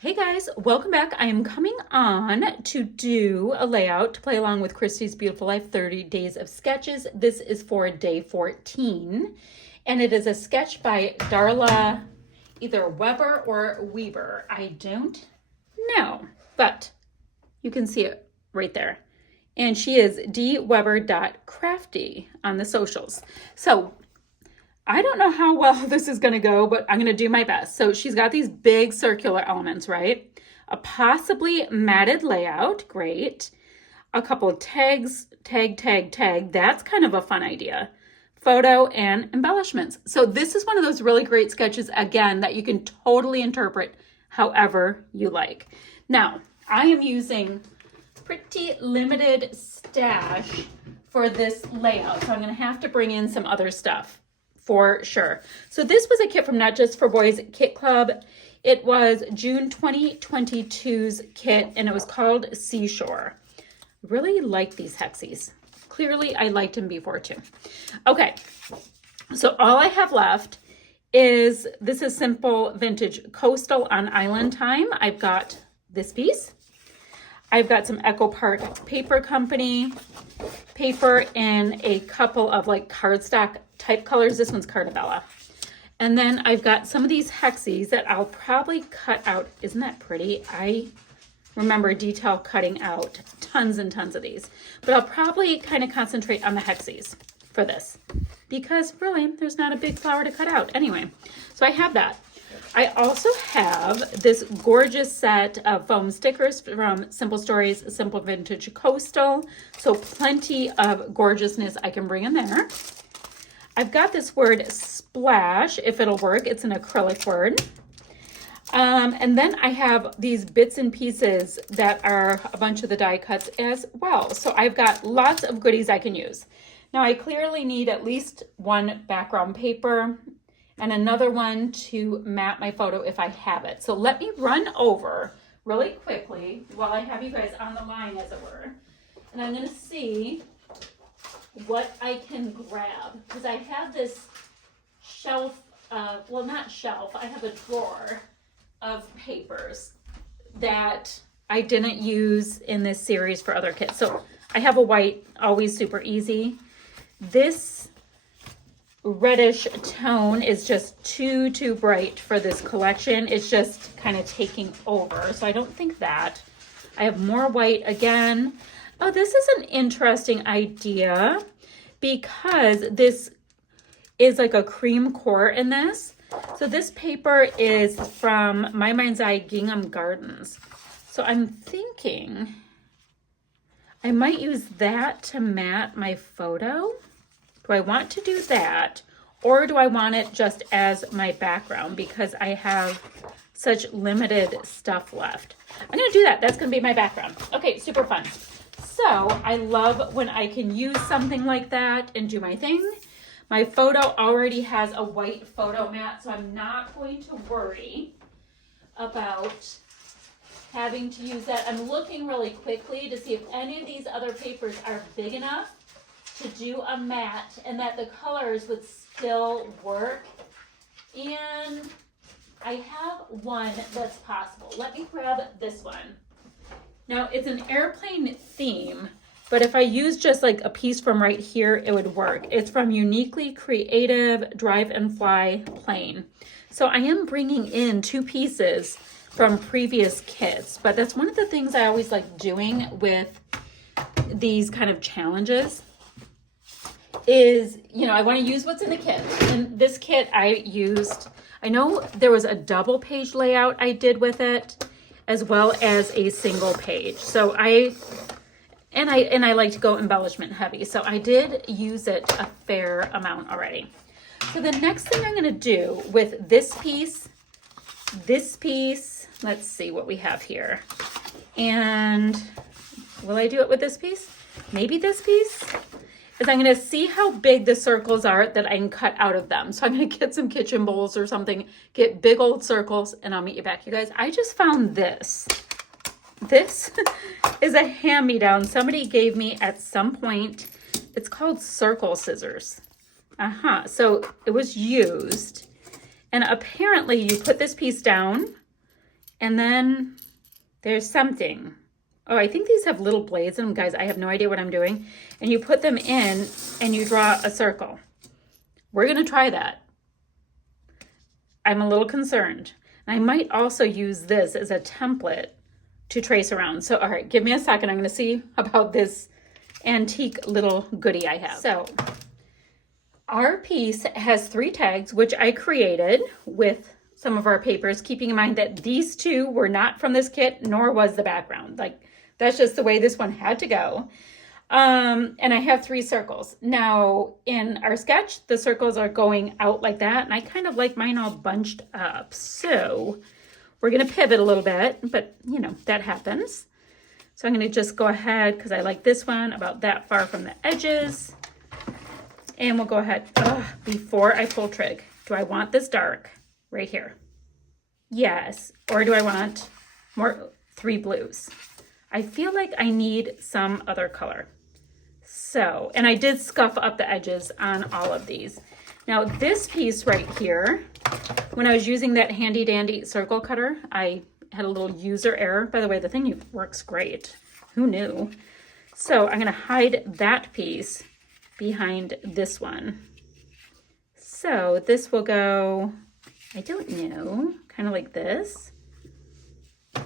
Hey guys, welcome back. I am coming on to do a layout to play along with Christy's Beautiful Life 30 Days of Sketches. This is for day 14, and it is a sketch by Darla, either Weber or Weber. I don't know, but you can see it right there. And she is dweber.crafty on the socials. So I don't know how well this is going to go, but I'm going to do my best. So she's got these big circular elements, right? A possibly matted layout, great. A couple of tags, tag. That's kind of a fun idea. Photo and embellishments. So this is one of those really great sketches, again, that you can totally interpret however you like. Now, I am using pretty limited stash for this layout, so I'm going to have to bring in some other stuff. For sure. So this was a kit from Not Just for Boys Kit Club. It was June 2022's kit, and it was called Seashore. Really like these hexies. Clearly, I liked them before too. Okay, so all I have left is, this is simple vintage coastal on Island Time. I've got this piece. I've got some Echo Park Paper Company paper in a couple of like cardstock type colors. This one's Cartabella. And then I've got some of these hexies that I'll probably cut out. Isn't that pretty? I remember detail cutting out tons and tons of these. But I'll probably kind of concentrate on the hexies for this, because really there's not a big flower to cut out anyway. So I have that. I also have this gorgeous set of foam stickers from Simple Stories, Simple Vintage Coastal. So plenty of gorgeousness I can bring in there. I've got this word splash, if it'll work. It's an acrylic word. And then I have these bits and pieces that are a bunch of the die cuts as well. So I've got lots of goodies I can use. Now I clearly need at least one background paper and another one to map my photo if I have it. So let me run over really quickly while I have you guys on the line, as it were. And I'm gonna see what I can grab, because I have this shelf, well, not shelf, I have a drawer of papers that I didn't use in this series for other kits. So I have a white, always super easy. This reddish tone is just too bright for this collection. It's just kind of taking over, so I don't think that. I have more white again. Oh, this is an interesting idea, because this is like a cream core in this. So this paper is from My Mind's Eye Gingham Gardens. So I'm thinking I might use that to mat my photo. Do I want to do that, or do I want it just as my background, because I have such limited stuff left? I'm gonna do that. That's gonna be my background. Okay, super fun. So I love when I can use something like that and do my thing. My photo already has a white photo mat, so I'm not going to worry about having to use that. I'm looking really quickly to see if any of these other papers are big enough to do a mat and that the colors would still work. And I have one that's possible. Let me grab this one. Now it's an airplane theme, but if I use just like a piece from right here, it would work. It's from Uniquely Creative Drive and Fly Plane. So I am bringing in two pieces from previous kits, but that's one of the things I always like doing with these kind of challenges is, you know, I want to use what's in the kit. And this kit I used, I know there was a double page layout I did with it, as well as a single page. So I like to go embellishment heavy. So I did use it a fair amount already. So the next thing I'm gonna do with this piece, let's see what we have here. And will I do it with this piece? Maybe this piece? Is I'm gonna see how big the circles are that I can cut out of them. So I'm gonna get some kitchen bowls or something, get big old circles, and I'll meet you back. You guys, I just found this. This is a hand-me-down somebody gave me at some point. It's called circle scissors. So it was used, and apparently you put this piece down And then there's something. Oh, I think these have little blades in them, guys. I have no idea what I'm doing. And you put them in and you draw a circle. We're going to try that. I'm a little concerned. I might also use this as a template to trace around. So, all right, give me a second. I'm going to see about this antique little goodie I have. So, our piece has 3 tags, which I created with some of our papers, keeping in mind that these 2 were not from this kit, nor was the background. Like, that's just the way this one had to go. And I have 3 circles. Now, in our sketch, the circles are going out like that, and I kind of like mine all bunched up. So we're going to pivot a little bit, but, you know, that happens. So I'm going to just go ahead, because I like this one about that far from the edges. And we'll go ahead, before I pull trig, do I want this dark right here? Yes. Or do I want more 3 blues? I feel like I need some other color. So, and I did scuff up the edges on all of these. Now this piece right here, when I was using that handy dandy circle cutter, I had a little user error. By the way, the thing works great. Who knew? So I'm gonna hide that piece behind this one. So this will go, I don't know, kind of like this.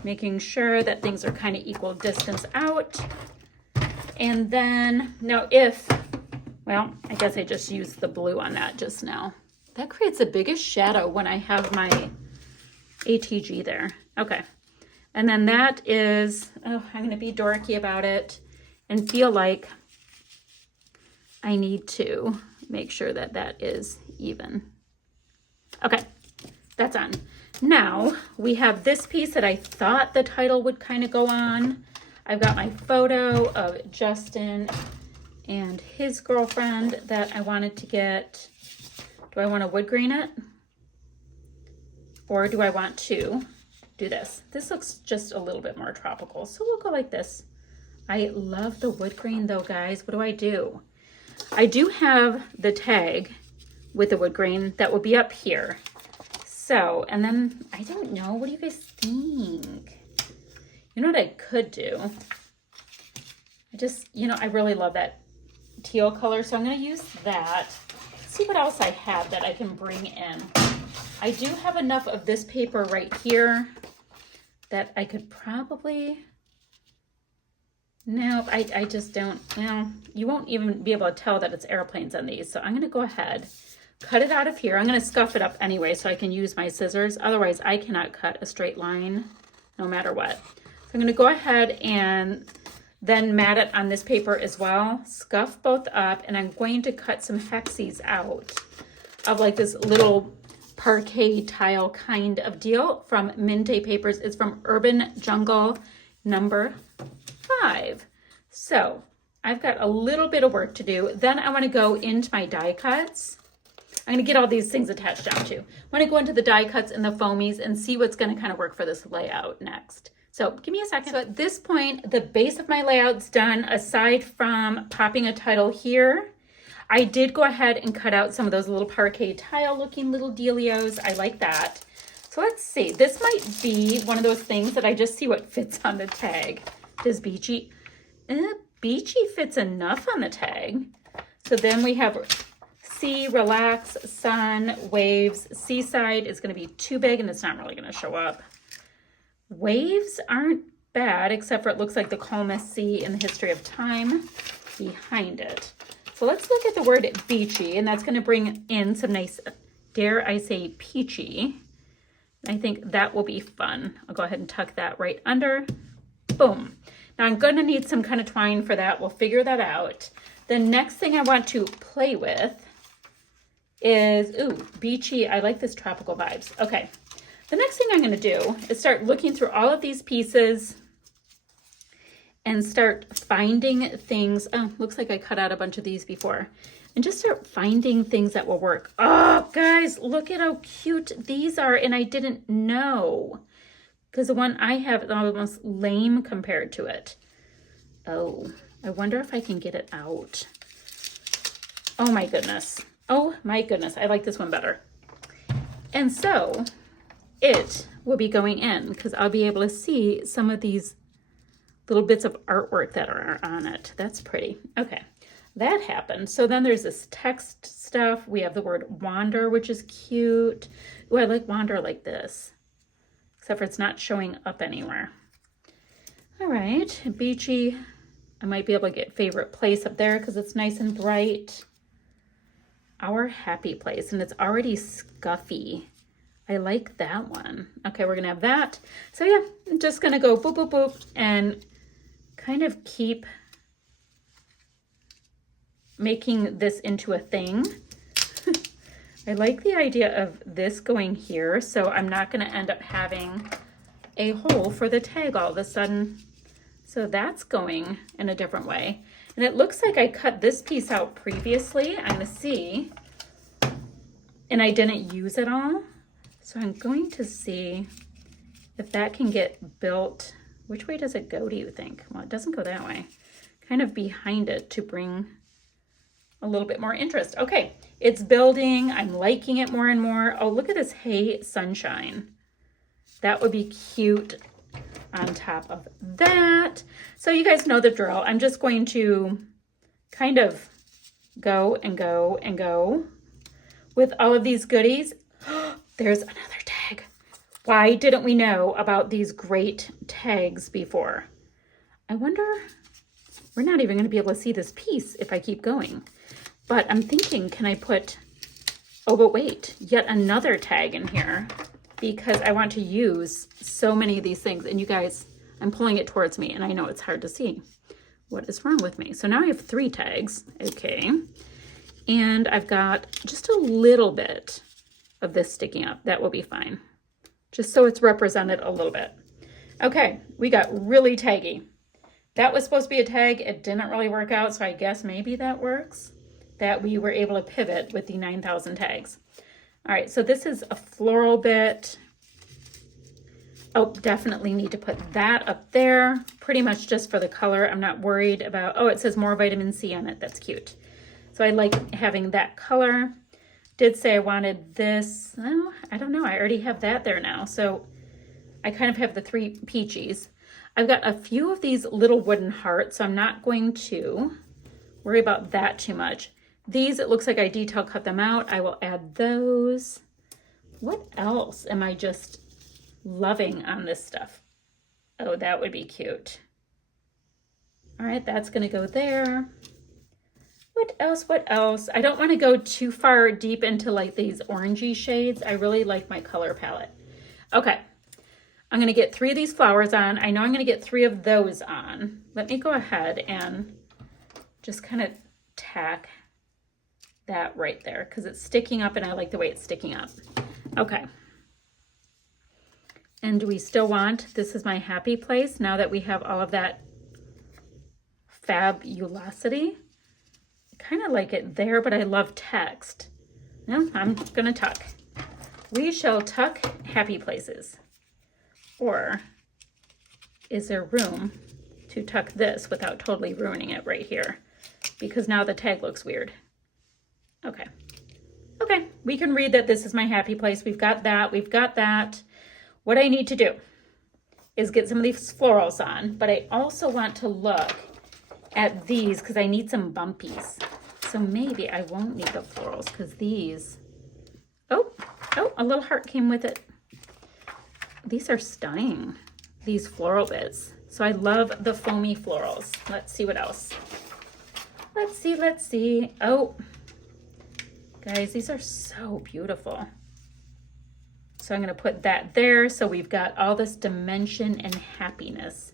Making sure that things are kind of equal distance out. And then, now well, I guess I just used the blue on that just now. That creates the biggest shadow when I have my ATG there. Okay. And then that is, oh, I'm going to be dorky about it and feel like I need to make sure that that is even. Okay, that's on. Now we have this piece that I thought the title would kind of go on. I've got my photo of Justin and his girlfriend that I wanted to get. Do I want to wood grain it? Or do I want to do this? This looks just a little bit more tropical, so we'll go like this. I love the wood grain though, guys. What do? I do have the tag with the wood grain that will be up here. So, and then, I don't know, what do you guys think? You know what I could do? I just, you know, I really love that teal color, so I'm going to use that. Let's see what else I have that I can bring in. I do have enough of this paper right here that I could probably, no, I just don't, well, you won't even be able to tell that it's airplanes on these, so I'm going to go ahead, cut it out of here. I'm going to scuff it up anyway so I can use my scissors. Otherwise, I cannot cut a straight line no matter what. So I'm going to go ahead and then mat it on this paper as well. Scuff both up, and I'm going to cut some hexes out of like this little parquet tile kind of deal from Minte Papers. It's from Urban Jungle number 5. So I've got a little bit of work to do. Then I want to go into my die cuts. I'm going to get all these things attached down too. I want to go into the die cuts and the foamies and see what's going to kind of work for this layout next. So give me a second. So at this point, the base of my layout's done. Aside from popping a title here, I did go ahead and cut out some of those little parquet tile looking little dealios. I like that. So let's see. This might be one of those things that I just see what fits on the tag. Does Beachy? Beachy fits enough on the tag. So then we have sea, relax, sun, waves. Seaside is going to be too big and it's not really going to show up. Waves aren't bad, except for it looks like the calmest sea in the history of time behind it. So let's look at the word beachy, and that's going to bring in some nice, dare I say, peachy. I think that will be fun. I'll go ahead and tuck that right under. Boom. Now I'm going to need some kind of twine for that. We'll figure that out. The next thing I want to play with is, ooh, beachy. I like this tropical vibes. Okay. The next thing I'm going to do is start looking through all of these pieces and start finding things. Oh, looks like I cut out a bunch of these before. And just start finding things that will work. Oh, guys, look at how cute these are. And I didn't know. Because the one I have is almost lame compared to it. Oh, I wonder if I can get it out. Oh, my goodness. Oh, my goodness. I like this one better. And so it will be going in because I'll be able to see some of these little bits of artwork that are on it. That's pretty. Okay, that happened. So then there's this text stuff. We have the word wander, which is cute. Oh, I like wander like this, except for it's not showing up anywhere. All right, Beachy. I might be able to get favorite place up there because it's nice and bright. Our happy place, and it's already scuffy. I like that one. Okay, we're gonna have that. So yeah, I'm just gonna go boop, boop, boop, and kind of keep making this into a thing. I like the idea of this going here, so I'm not gonna end up having a hole for the tag all of a sudden. So that's going in a different way. And it looks like I cut this piece out previously. I'm gonna see, and I didn't use it all. So I'm going to see if that can get built. Which way does it go, do you think? Well, it doesn't go that way. Kind of behind it to bring a little bit more interest. Okay, it's building. I'm liking it more and more. Oh, look at this Hey Sunshine. That would be cute on top of that. So you guys know the drill. I'm just going to kind of go and go and go with all of these goodies. There's another tag. Why didn't we know about these great tags before? I wonder, we're not even going to be able to see this piece if I keep going. But I'm thinking, can I put, oh, but wait, yet another tag in here, because I want to use so many of these things. And you guys, I'm pulling it towards me, and I know it's hard to see. What is wrong with me? So now I have 3 tags. Okay. And I've got just a little bit of this sticking up. That will be fine. Just so it's represented a little bit. Okay, we got really taggy. That was supposed to be a tag. It didn't really work out, so I guess maybe that works. That we were able to pivot with the 9,000 tags. All right, so this is a floral bit. Oh, definitely need to put that up there. Pretty much just for the color. I'm not worried about, oh, it says more vitamin C on it. That's cute. So I like having that color. Did say I wanted this. Oh, I don't know. I already have that there now. So I kind of have the 3 peaches. I've got a few of these little wooden hearts, so I'm not going to worry about that too much. These, it looks like I detail cut them out. I will add those. What else am I just loving on this stuff? Oh, that would be cute. All right, that's going to go there. What else? What else? I don't want to go too far deep into like these orangey shades. I really like my color palette. Okay, I'm going to get 3 of these flowers on. I know I'm going to get 3 of those on. Let me go ahead and just kind of tack that right there because it's sticking up and I like the way it's sticking up. Okay. And do we still want, this is my happy place now that we have all of that fabulosity. I kind of like it there, but I love text. No, I'm going to tuck. We shall tuck happy places. Or is there room to tuck this without totally ruining it right here? Because now the tag looks weird. Okay. Okay, we can read that this is my happy place. We've got that. We've got that. What I need to do is get some of these florals on, but I also want to look at these because I need some bumpies. So maybe I won't need the florals because these, oh, a little heart came with it. These are stunning, these floral bits. So I love the foamy florals. Let's see what else. Let's see. Oh, guys, these are so beautiful. So I'm going to put that there. So we've got all this dimension and happiness.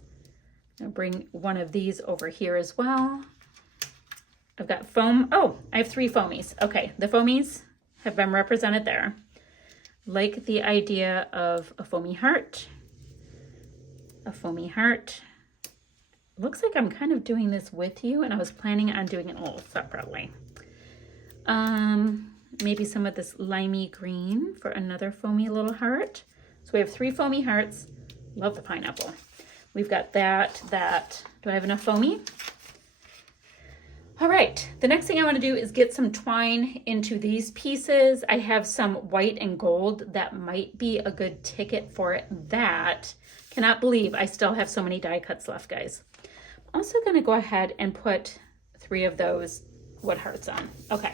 I'll bring one of these over here as well. I've got foam. Oh, I have 3 foamies. Okay, the foamies have been represented there. Like the idea of a foamy heart. A foamy heart. Looks like I'm kind of doing this with you, and I was planning on doing it all separately. Maybe some of this limey green for another foamy little heart. So we have 3 foamy hearts. Love the pineapple. We've got that. Do I have enough foamy? All right, the next thing I want to do is get some twine into these pieces. I have some white and gold that might be a good ticket for that. Cannot believe I still have so many die cuts left, guys. I'm also going to go ahead and put 3 of those wood hearts on. Okay,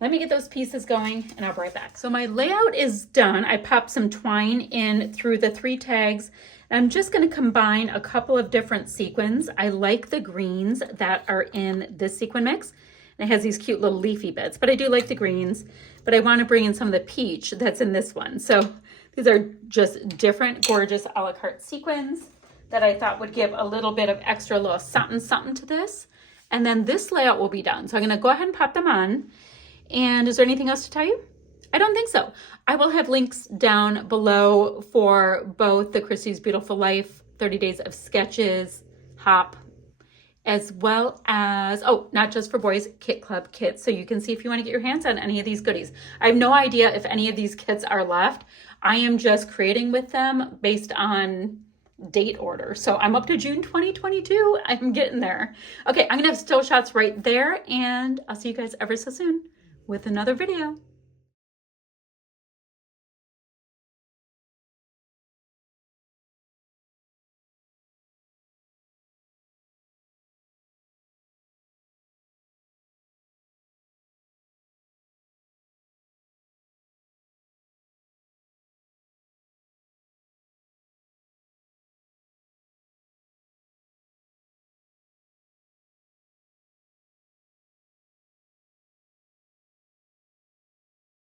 let me get those pieces going and I'll be right back. So my layout is done. I popped some twine in through the 3 tags. I'm just going to combine a couple of different sequins. I like the greens that are in this sequin mix. And it has these cute little leafy bits, but I do like the greens. But I want to bring in some of the peach that's in this one. So these are just different gorgeous a la carte sequins that I thought would give a little bit of extra little something something to this. And then this layout will be done. So I'm going to go ahead and pop them on. And is there anything else to tell you? I don't think so. I will have links down below for both the Christy's Beautiful Life 30 Days of Sketches Hop, as well as, oh, not just for boys, Kit Club kits. So you can see if you want to get your hands on any of these goodies. I have no idea if any of these kits are left. I am just creating with them based on date order. So I'm up to June 2022. I'm getting there. Okay, I'm going to have still shots right there, and I'll see you guys ever so soon with another video.